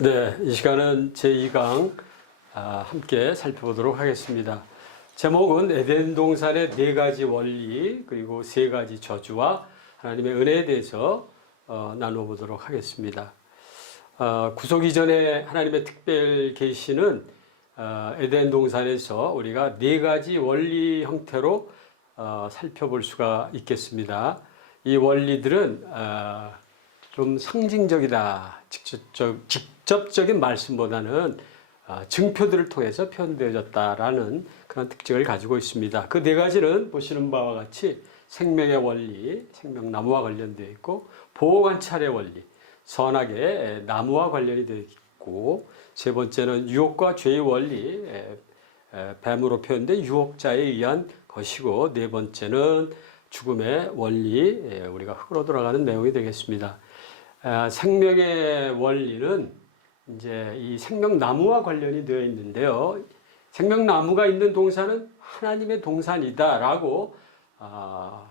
네, 이 시간은 제2강 아, 함께 살펴보도록 하겠습니다. 제목은 에덴 동산의 네 가지 원리 그리고 세 가지 저주와 하나님의 은혜에 대해서 어, 나눠보도록 하겠습니다. 어, 구속 이전에 하나님의 특별 계시는 어, 에덴 동산에서 우리가 네 가지 원리 형태로 어, 살펴볼 수가 있겠습니다. 이 원리들은 어, 좀 상징적이다. 직접적, 직접적인 말씀보다는 어, 증표들을 통해서 표현되어졌다라는 그런 특징을 가지고 있습니다. 그 네 가지는 보시는 바와 같이 생명의 원리, 생명나무와 관련되어 있고 보호관찰의 원리, 선악의 나무와 관련이 되어 있고 세 번째는 유혹과 죄의 원리, 뱀으로 표현된 유혹자에 의한 것이고 네 번째는 죽음의 원리, 에, 우리가 흙으로 돌아가는 내용이 되겠습니다. 아, 생명의 원리는 이제 이 생명나무와 관련이 되어 있는데요. 생명나무가 있는 동산은 하나님의 동산이다라고 아,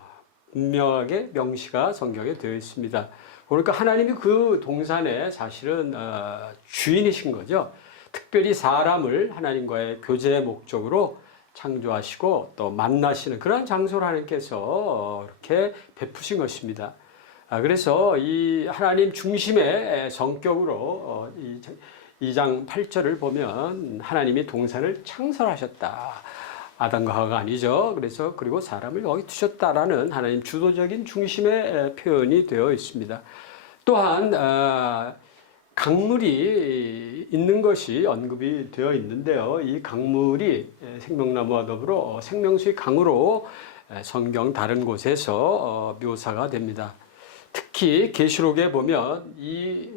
분명하게 명시가 성경에 되어 있습니다. 그러니까 하나님이 그 동산에 사실은 어, 주인이신 거죠. 특별히 사람을 하나님과의 교제의 목적으로 창조하시고 또 만나시는 그런 장소를 하나님께서 어, 이렇게 베푸신 것입니다. 아, 그래서 이 하나님 중심의 성격으로 어, 이 2장 8절을 보면 하나님이 동산을 창설하셨다. 아담과 하가 아니죠. 그래서 그리고 사람을 거기 두셨다라는 하나님 주도적인 중심의 표현이 되어 있습니다. 또한 아, 강물이 있는 것이 언급이 되어 있는데요. 이 강물이 생명나무와 더불어 생명수의 강으로 성경 다른 곳에서 어, 묘사가 됩니다. 특히 계시록에 보면 이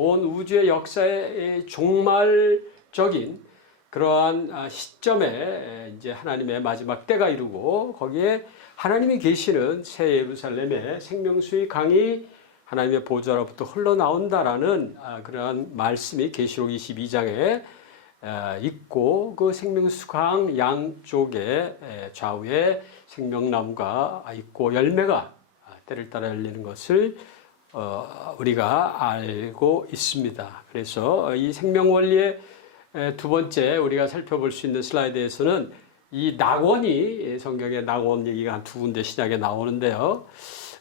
온 우주의 역사의 종말적인 그러한 아, 시점에 이제 하나님의 마지막 때가 이르고 거기에 하나님이 계시는 새 예루살렘의 생명수의 강이 하나님의 보좌로부터 흘러나온다라는 아, 그러한 말씀이 계시록 22장에 있고 그 생명수 강 양쪽에 좌우에 생명나무가 있고 열매가 때를 따라 열리는 것을 어, 우리가 알고 있습니다. 그래서 이 생명 원리의 두 번째 우리가 살펴볼 수 있는 슬라이드에서는 이 낙원이 성경에 낙원 얘기가 한 두 군데 시작에 나오는데요.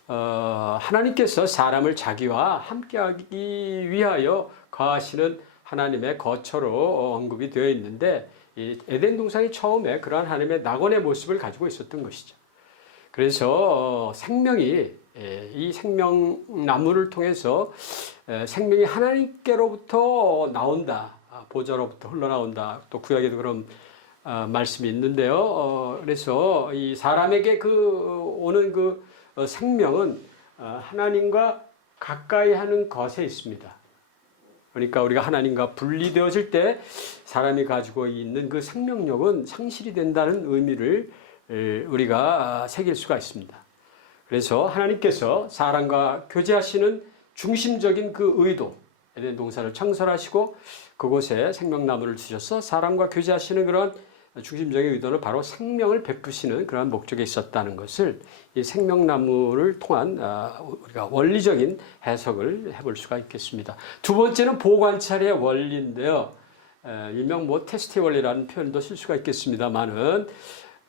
어, 하나님께서 사람을 자기와 함께하기 위하여 거하시는 하나님의 거처로 언급이 되어 있는데 이 에덴 동산이 처음에 그러한 하나님의 낙원의 모습을 가지고 있었던 것이죠. 그래서 생명이 이 생명나무를 통해서 생명이 하나님께로부터 나온다. 아, 보좌로부터 흘러나온다. 또 구약에도 그런 아, 말씀이 있는데요. 어, 그래서 이 사람에게 그 오는 그 어, 생명은 어, 하나님과 가까이 하는 것에 있습니다. 그러니까 우리가 하나님과 분리되어질 때 사람이 가지고 있는 그 생명력은 상실이 된다는 의미를 우리가 새길 수가 있습니다. 그래서 하나님께서 사람과 교제하시는 중심적인 그 의도, 에덴 동산을 창설하시고 그곳에 생명나무를 주셔서 사람과 교제하시는 그런 중심적인 의도는 바로 생명을 베푸시는 그런 목적에 있었다는 것을 이 생명나무를 통한 아, 우리가 원리적인 해석을 해볼 수가 있겠습니다. 두 번째는 보관찰의 원리인데요. 일명 뭐 테스트 원리라는 표현도 쓸 수가 있겠습니다만은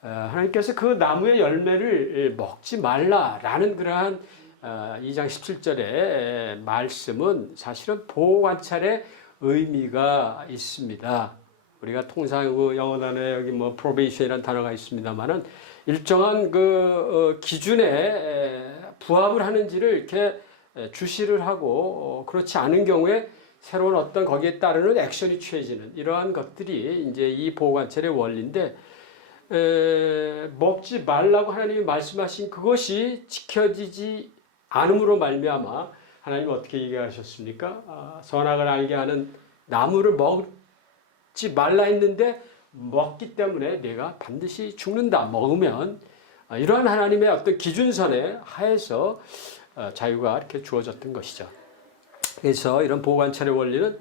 하나님께서 그 나무의 열매를 먹지 말라라는 그러한 2장 17절의 말씀은 사실은 보호 관찰의 의미가 있습니다. 우리가 통상 그 영어 단어에 여기 뭐 probation이라는 단어가 있습니다만은 일정한 그 어, 기준에 부합을 하는지를 이렇게 주시를 하고 어, 그렇지 않은 경우에 새로운 어떤 거기에 따르는 액션이 취해지는 이러한 것들이 이제 이 보호 관찰의 원리인데 에, 먹지 말라고 하나님이 말씀하신 그것이 지켜지지 않음으로 말미암아 하나님 어떻게 얘기하셨습니까? 아, 선악을 알게 하는 나무를 먹지 말라 했는데 먹기 때문에 내가 반드시 죽는다. 먹으면 아, 이러한 하나님의 어떤 기준선에 하에서 어, 자유가 이렇게 주어졌던 것이죠. 그래서 이런 보관찰의 원리는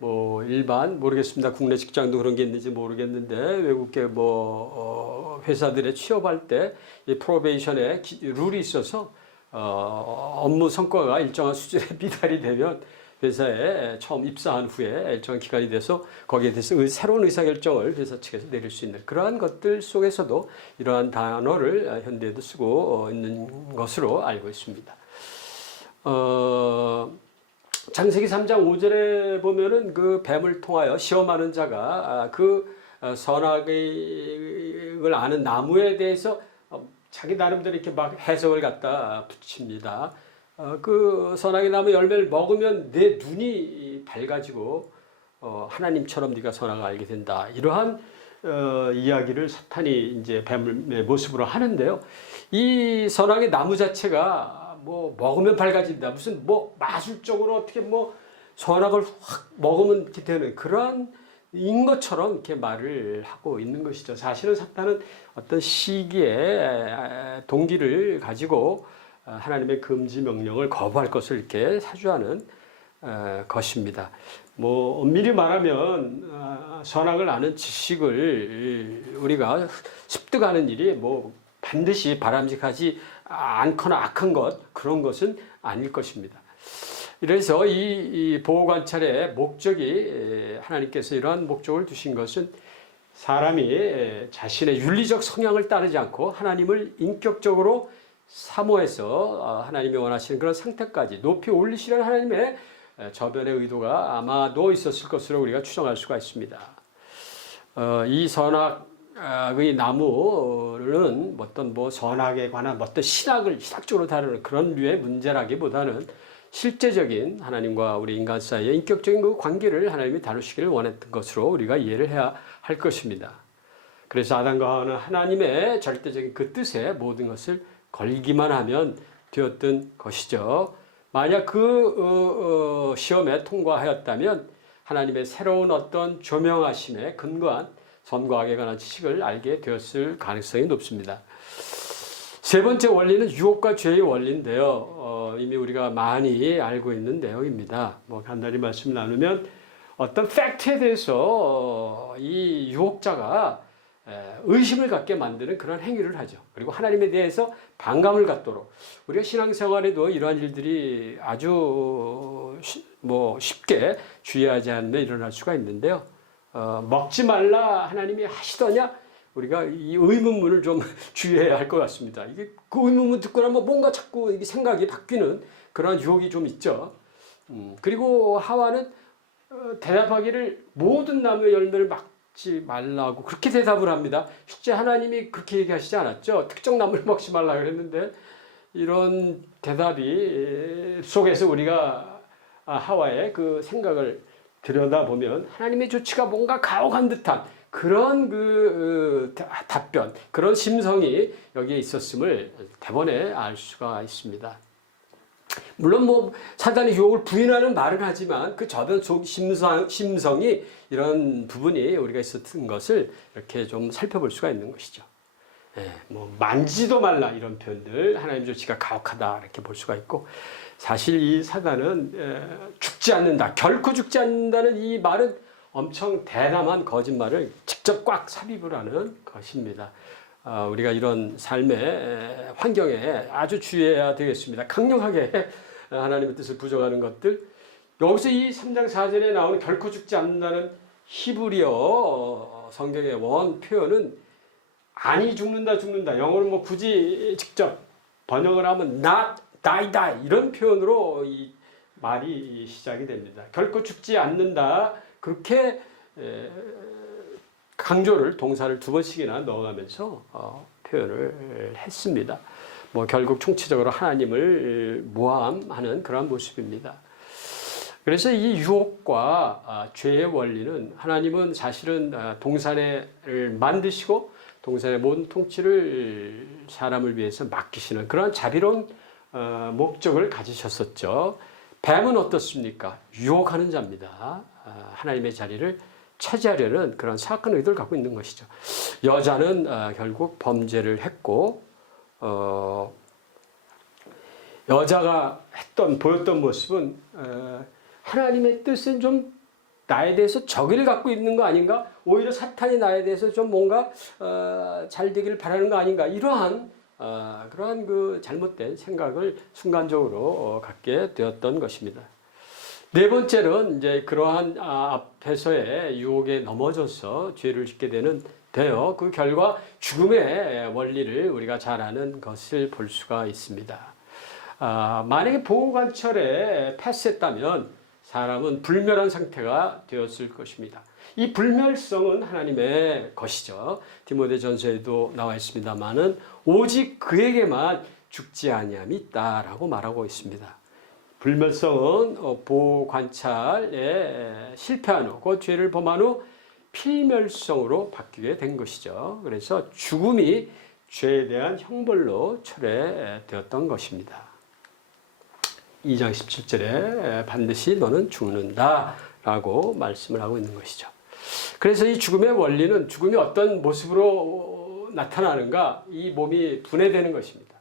뭐 일반 모르겠습니다. 국내 직장도 그런 게 있는지 모르겠는데 외국계 뭐 어, 회사들에 취업할 때 이 프로베이션에 기, 룰이 있어서 어, 업무 성과가 일정한 수준에 미달이 되면 회사에 처음 입사한 후에 일정한 기간이 돼서 거기에 대해서 의- 새로운 의사결정을 회사 측에서 내릴 수 있는 그러한 것들 속에서도 이러한 단어를 현대에도 쓰고 어, 있는 것으로 알고 있습니다. 어, 창세기 3장 5절에 보면은 그 뱀을 통하여 시험하는 자가 아, 그 어, 선악을 아는 나무에 대해서 어, 자기 나름대로 이렇게 막 해석을 갖다 붙입니다. 어, 그 선악의 나무 열매를 먹으면 내 눈이 밝아지고 어, 하나님처럼 네가 선악을 알게 된다. 이러한 어, 이야기를 사탄이 이제 뱀의 모습으로 하는데요. 이 선악의 나무 자체가 뭐 먹으면 밝아진다. 무슨 뭐 마술적으로 어떻게 뭐 선악을 확 먹으면 되는 그러한 인 것처럼 이렇게 말을 하고 있는 것이죠. 사실은 사탄은 어떤 시기에 동기를 가지고 하나님의 금지 명령을 거부할 것을 이렇게 사주하는 어, 것입니다. 뭐 엄밀히 말하면 어, 선악을 아는 지식을 우리가 습득하는 일이 뭐 반드시 바람직하지 않거나 악한 것 그런 것은 아닐 것입니다. 그래서 이, 이 보호 관찰의 목적이 에, 하나님께서 이러한 목적을 두신 것은 사람이 에, 자신의 윤리적 성향을 따르지 않고 하나님을 인격적으로 사모해서 어, 하나님이 원하시는 그런 상태까지 높이 올리시려는 하나님의 에, 저변의 의도가 아마도 있었을 것으로 우리가 추정할 수가 있습니다. 어, 이 선악 의 나무는 어떤 뭐 선악에 관한 어떤 신학을 신학적으로 다루는 그런 류의 문제라기보다는 실제적인 하나님과 우리 인간 사이의 인격적인 그 관계를 하나님이 다루시기를 원했던 것으로 우리가 이해를 해야 할 것입니다. 그래서 아담과 하와는 하나님의 절대적인 그 뜻에 모든 것을 걸기만 하면 되었던 것이죠. 만약 그 어, 어, 시험에 통과하였다면 하나님의 새로운 어떤 조명하심에 근거한 선과 악에 관한 지식을 알게 되었을 가능성이 높습니다. 세 번째 원리는 유혹과 죄의 원리인데요. 어, 이미 우리가 많이 알고 있는 내용입니다. 뭐 간단히 말씀 나누면 어떤 팩트에 대해서 어, 이 유혹자가 에, 의심을 갖게 만드는 그런 행위를 하죠. 그리고 하나님에 대해서 반감을 갖도록 우리가 신앙생활에도 이러한 일들이 아주 쉬- 뭐 쉽게 주의하지 않으면 일어날 수가 있는데요. 어, 먹지 말라 하나님이 하시더냐? 우리가 이 의문문을 좀 주의해야 할 것 같습니다. 이게 그 의문문 듣고 나면 뭔가 자꾸 이게 생각이 바뀌는 그런 유혹이 좀 있죠. 음, 그리고 하와는 어, 대답하기를 모든 나무의 열매를 막지 말라고 그렇게 대답을 합니다. 실제 하나님이 그렇게 얘기하시지 않았죠. 특정 나무를 먹지 말라 그랬는데 이런 대답이 속에서 우리가 아, 하와의 그 생각을 들여다보면 하나님의 조치가 뭔가 가혹한 듯한 그런 그 어, 다- 답변, 그런 심성이 여기에 있었음을 대번에 알 수가 있습니다. 물론 뭐 사단의 유혹을 부인하는 말은 하지만 그 저변 속 심성, 심성이 이런 부분이 우리가 있었던 것을 이렇게 좀 살펴볼 수가 있는 것이죠. 예, 뭐 만지도 말라 이런 표현들 하나님 조치가 가혹하다 이렇게 볼 수가 있고 사실 이 사단은 에, 죽지 않는다 결코 죽지 않는다는 이 말은 엄청 대담한 거짓말을 직접 꽉 삽입을 하는 것입니다. 아, 우리가 이런 삶의 에, 환경에 아주 주의해야 되겠습니다. 강력하게 하나님의 뜻을 부정하는 것들 여기서 이 3장 4절에 나오는 결코 죽지 않는다는 히브리어 어, 성경의 원 표현은 아니 죽는다 죽는다 영어로 뭐 굳이 직접 번역을 하면 not die die 이런 표현으로 이 말이 시작이 됩니다. 결코 죽지 않는다 그렇게 에, 강조를 동사를 두 번씩이나 넣어가면서 어, 표현을 했습니다. 뭐 결국 총체적으로 하나님을 모함하는 그런 모습입니다. 그래서 이 유혹과 아, 죄의 원리는 하나님은 사실은 아, 동산을 만드시고 동산의 모든 통치를 사람을 위해서 맡기시는 그런 자비로운 어, 목적을 가지셨었죠. 뱀은 어떻습니까? 유혹하는 자입니다. 아, 하나님의 자리를 차지하려는 그런 사악한 의도를 갖고 있는 것이죠. 여자는 어, 결국 범죄를 했고 어, 여자가 했던 보였던 모습은 어, 하나님의 뜻은 좀 나에 대해서 적의를 갖고 있는 거 아닌가? 오히려 사탄이 나에 대해서 좀 뭔가 어, 잘 되기를 바라는 거 아닌가? 이러한 어, 그러한 그 잘못된 생각을 순간적으로 어, 갖게 되었던 것입니다. 네 번째는 이제 그러한 아, 앞에서의 유혹에 넘어져서 죄를 짓게 되는 되어 그 결과 죽음의 원리를 우리가 잘 아는 것을 볼 수가 있습니다. 아, 만약에 보호관철에 패스했다면 사람은 불멸한 상태가 되었을 것입니다. 이 불멸성은 하나님의 것이죠. 디모데전서에도 나와 있습니다만은 오직 그에게만 죽지 아니함이 있다라고 말하고 있습니다. 불멸성은 어, 보호 관찰에 실패한 후, 그 죄를 범한 후 필멸성으로 바뀌게 된 것이죠. 그래서 죽음이 죄에 대한 형벌로 철회되었던 것입니다. 2장 17절에 반드시 너는 죽는다 라고 말씀을 하고 있는 것이죠. 그래서 이 죽음의 원리는 죽음이 어떤 모습으로 나타나는가 이 몸이 분해되는 것입니다.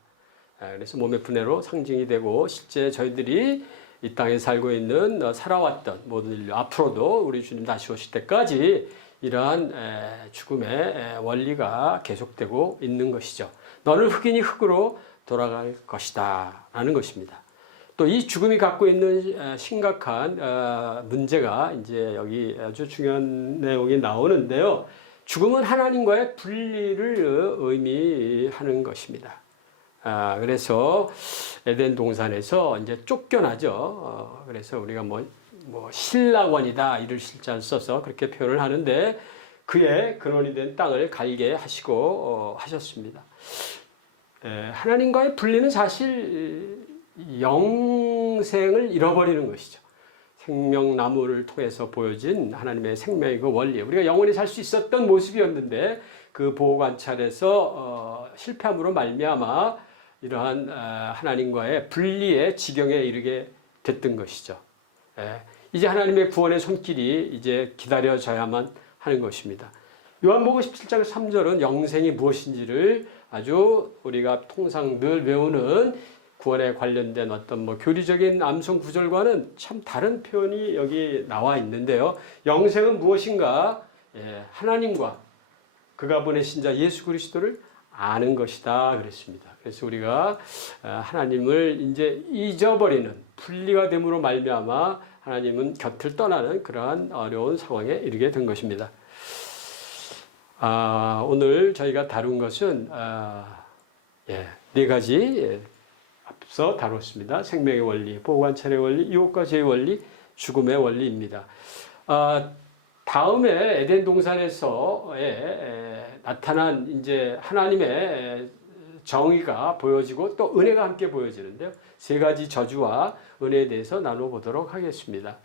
아, 그래서 몸의 분해로 상징이 되고 실제 저희들이 이 땅에 살고 있는 어, 살아왔던 모든 인류 앞으로도 우리 주님 다시 오실 때까지 이러한 에, 죽음의 에, 원리가 계속되고 있는 것이죠. 너는 흑인이 흑으로 돌아갈 것이다 라는 것입니다. 또 이 죽음이 갖고 있는 에, 심각한 어, 문제가 이제 여기 아주 중요한 내용이 나오는데요. 죽음은 하나님과의 분리를 의미하는 것입니다. 아, 그래서 에덴 동산에서 이제 쫓겨나죠. 어, 그래서 우리가 뭐, 뭐 신라원이다 이를 실자를 써서 그렇게 표현을 하는데 그의 근원이 된 땅을 갈게 하시고 어, 하셨습니다. 에, 하나님과의 분리는 사실 영생을 잃어버리는 것이죠. 생명나무를 통해서 보여진 하나님의 생명의 그 원리. 우리가 영원히 살 수 있었던 모습이었는데 그 보호 관찰에서 어, 실패함으로 말미암아 이러한 어, 하나님과의 분리의 지경에 이르게 됐던 것이죠. 예, 이제 하나님의 구원의 손길이 이제 기다려져야만 하는 것입니다. 요한복음 17장 3절은 영생이 무엇인지를 아주 우리가 통상 늘 외우는 구원에 관련된 어떤 뭐 교리적인 암송 구절과는 참 다른 표현이 여기 나와 있는데요. 영생은 무엇인가? 예, 하나님과 그가 보내신 자 예수 그리스도를 아는 것이다 그랬습니다. 그래서 우리가 어, 하나님을 이제 잊어버리는 분리가 됨으로 말미암아 하나님은 곁을 떠나는 그러한 어려운 상황에 이르게 된 것입니다. 아, 오늘 저희가 다룬 것은 아, 예, 네 가지 예, 앞서 다뤘습니다. 생명의 원리, 보관찰의 원리, 유혹과 죄의 원리, 죽음의 원리입니다. 아, 다음에 에덴 동산에서의 나타난 이제 하나님의 정의가 보여지고 또 은혜가 함께 보여지는데요. 세 가지 저주와 은혜에 대해서 나눠보도록 하겠습니다.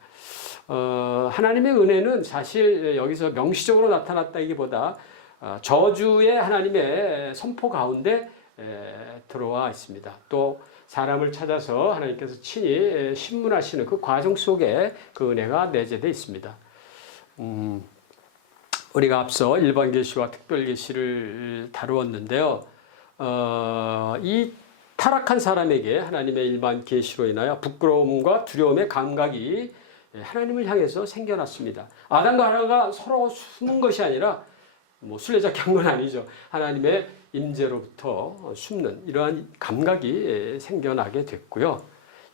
어, 하나님의 은혜는 사실 여기서 명시적으로 나타났다기보다 어, 저주의 하나님의 선포 가운데 에, 들어와 있습니다. 또 사람을 찾아서 하나님께서 친히 신문하시는 그 과정 속에 그 은혜가 내재되어 있습니다. 음, 우리가 앞서 일반 계시와 특별 계시를 다루었는데요. 어, 이 타락한 사람에게 하나님의 일반 계시로 인하여 부끄러움과 두려움의 감각이 하나님을 향해서 생겨났습니다. 아담과 하나가 서로 숨은 것이 아니라 뭐 술래잡기 한건 아니죠. 하나님의 임재로부터 숨는 이러한 감각이 생겨나게 됐고요.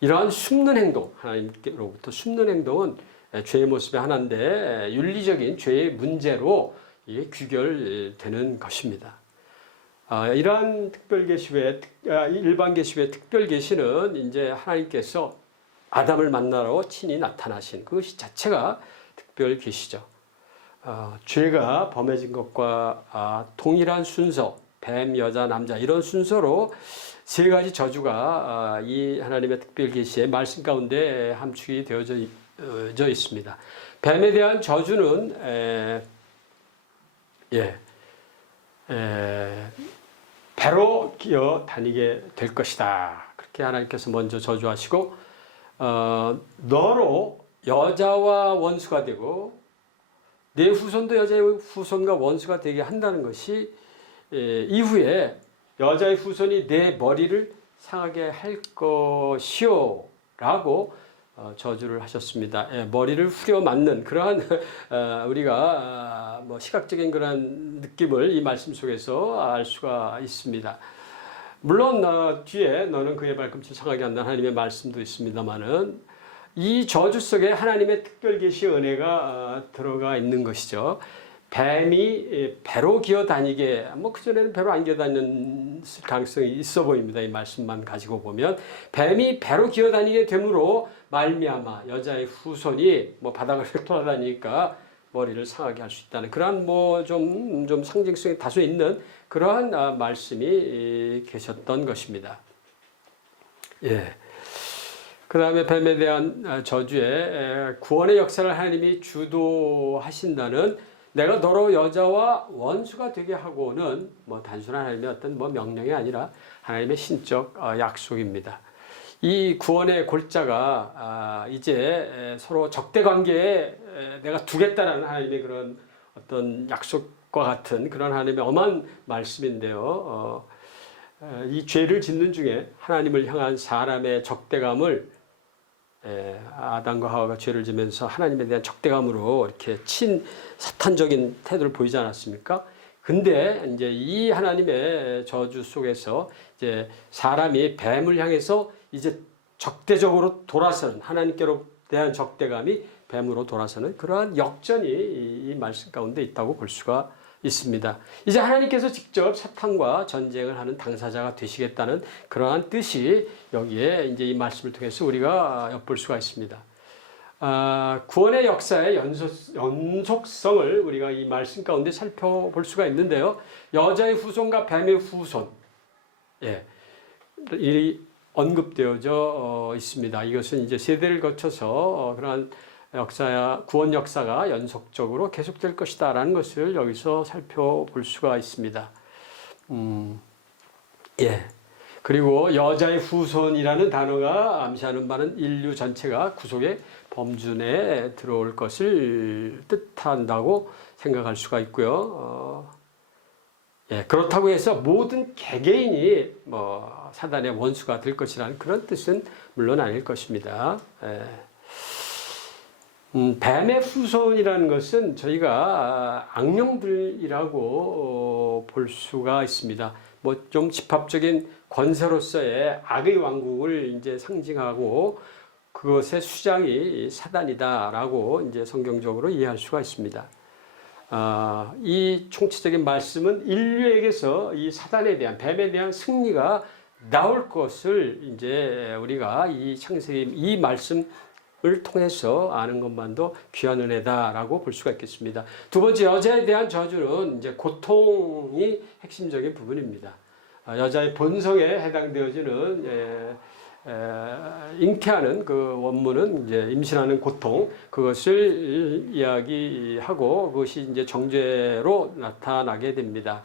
이러한 숨는 행동, 하나님께로부터 숨는 행동은 죄의 모습의 하나인데 윤리적인 죄의 문제로 이게 귀결되는 것입니다. 아, 이러한 특별 계시회, 아, 일반 계시회 특별 계시는 이제 하나님께서 아담을 만나러 친히 나타나신 그것이 자체가 특별 계시죠. 아, 죄가 범해진 것과 아, 동일한 순서, 뱀, 여자, 남자 이런 순서로 세 가지 저주가 아, 이 하나님의 특별 계시의 말씀 가운데 함축이 되어져 져 있습니다. 뱀에 대한 저주는 에, 예, 에, 배로 기어 다니게 될 것이다. 그렇게 하나님께서 먼저 저주하시고 어, 너로 여자와 원수가 되고 내 후손도 여자의 후손과 원수가 되게 한다는 것이 에, 이후에 여자의 후손이 내 머리를 상하게 할 것이요 라고 어, 저주를 하셨습니다. 예, 머리를 후려 맞는 그러한 어, 우리가 아, 뭐 시각적인 그런 느낌을 이 말씀 속에서 알 수가 있습니다. 물론 어, 뒤에 너는 그의 발꿈치를 상하게 한다는 하나님의 말씀도 있습니다만은 이 저주 속에 하나님의 특별 계시 은혜가 어, 들어가 있는 것이죠. 뱀이 에, 배로 기어 다니게 뭐 그전에는 배로 안 기어 다니는 가능성이 있어 보입니다. 이 말씀만 가지고 보면 뱀이 배로 기어 다니게 되므로 말미암아 여자의 후손이 뭐 바닥을 돌아다니니까 머리를 상하게 할 수 있다는 그러한 뭐좀좀 상징성이 다소 있는 그러한 아, 말씀이 이, 계셨던 것입니다. 예. 그 다음에 뱀에 대한 아, 저주에 에, 구원의 역사를 하나님이 주도하신다는 내가 너로 여자와 원수가 되게 하고는 뭐 단순한 하나님의 어떤 뭐 명령이 아니라 하나님의 신적 어, 약속입니다. 이 구원의 골자가 아, 이제 에, 서로 적대 관계에 에, 내가 두겠다라는 하나님의 그런 어떤 약속과 같은 그런 하나님의 엄한 말씀인데요. 어, 에, 이 죄를 짓는 중에 하나님을 향한 사람의 적대감을 에, 아담과 하와가 죄를 지면서 하나님에 대한 적대감으로 이렇게 친 사탄적인 태도를 보이지 않았습니까? 근데 이제 이 하나님의 저주 속에서 이제 사람이 뱀을 향해서 이제 적대적으로 돌아서는 하나님께로 대한 적대감이 뱀으로 돌아서는 그러한 역전이 이, 이 말씀 가운데 있다고 볼 수가 있습니다. 이제 하나님께서 직접 사탄과 전쟁을 하는 당사자가 되시겠다는 그러한 뜻이 여기에 이제 이 말씀을 통해서 우리가 엿볼 수가 있습니다. 아, 구원의 역사의 연속, 연속성을 우리가 이 말씀 가운데 살펴볼 수가 있는데요. 여자의 후손과 뱀의 후손, 예, 이 언급되어져 어, 있습니다. 이것은 이제 세대를 거쳐서 어, 그러한 역사야 구원 역사가 연속적으로 계속될 것이다라는 것을 여기서 살펴볼 수가 있습니다. 음, 예. 그리고 여자의 후손이라는 단어가 암시하는 바는 인류 전체가 구속의 범준에 들어올 것을 뜻한다고 생각할 수가 있고요. 어, 예, 그렇다고 해서 모든 개개인이 뭐 사단의 원수가 될 것이라는 그런 뜻은 물론 아닐 것입니다. 예. 음, 뱀의 후손이라는 것은 저희가 악령들이라고 어, 볼 수가 있습니다. 뭐 좀 집합적인 권세로서의 악의 왕국을 이제 상징하고 그것의 수장이 사단이다라고 이제 성경적으로 이해할 수가 있습니다. 아, 이 총체적인 말씀은 인류에게서 이 사단에 대한 뱀에 대한 승리가 나올 것을 이제 우리가 이 창세기 이 말씀 을 통해서 아는 것만도 귀한 은혜다라고 볼 수가 있겠습니다. 두 번째 여자에 대한 저주는 이제 고통이 핵심적인 부분입니다. 아, 여자의 본성에 해당되어지는 예, 에, 잉태하는 그 원문은 이제 임신하는 고통 그것을 이야기하고 그것이 이제 정죄로 나타나게 됩니다.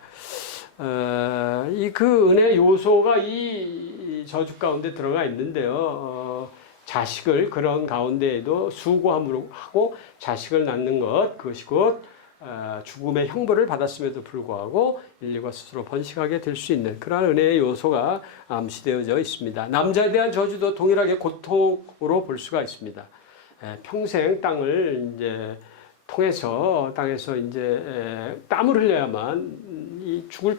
어, 이그 은혜 요소가 이 저주 가운데 들어가 있는데요. 어, 자식을 그런 가운데에도 수고함으로 하고 자식을 낳는 것 그것이 곧 어, 죽음의 형벌을 받았음에도 불구하고 인류가 스스로 번식하게 될 수 있는 그러한 은혜의 요소가 암시되어져 있습니다. 남자에 대한 저주도 동일하게 고통으로 볼 수가 있습니다. 에, 평생 땅을 이제 통해서 땅에서 이제 에, 땀을 흘려야만 이 죽을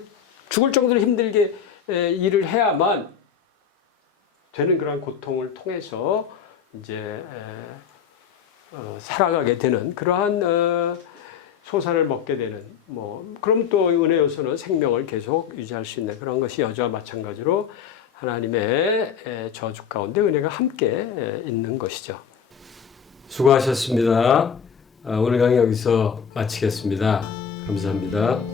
죽을 정도로 힘들게 에, 일을 해야만 되는 그러한 고통을 통해서 이제 에, 어, 살아가게 되는 그러한 어, 소사를 먹게 되는 뭐 그럼 또 은혜 요소는 생명을 계속 유지할 수 있는 그런 것이 여자와 마찬가지로 하나님의 에, 저주 가운데 은혜가 함께 에, 있는 것이죠. 수고하셨습니다. 아, 오늘 강의 여기서 마치겠습니다. 감사합니다.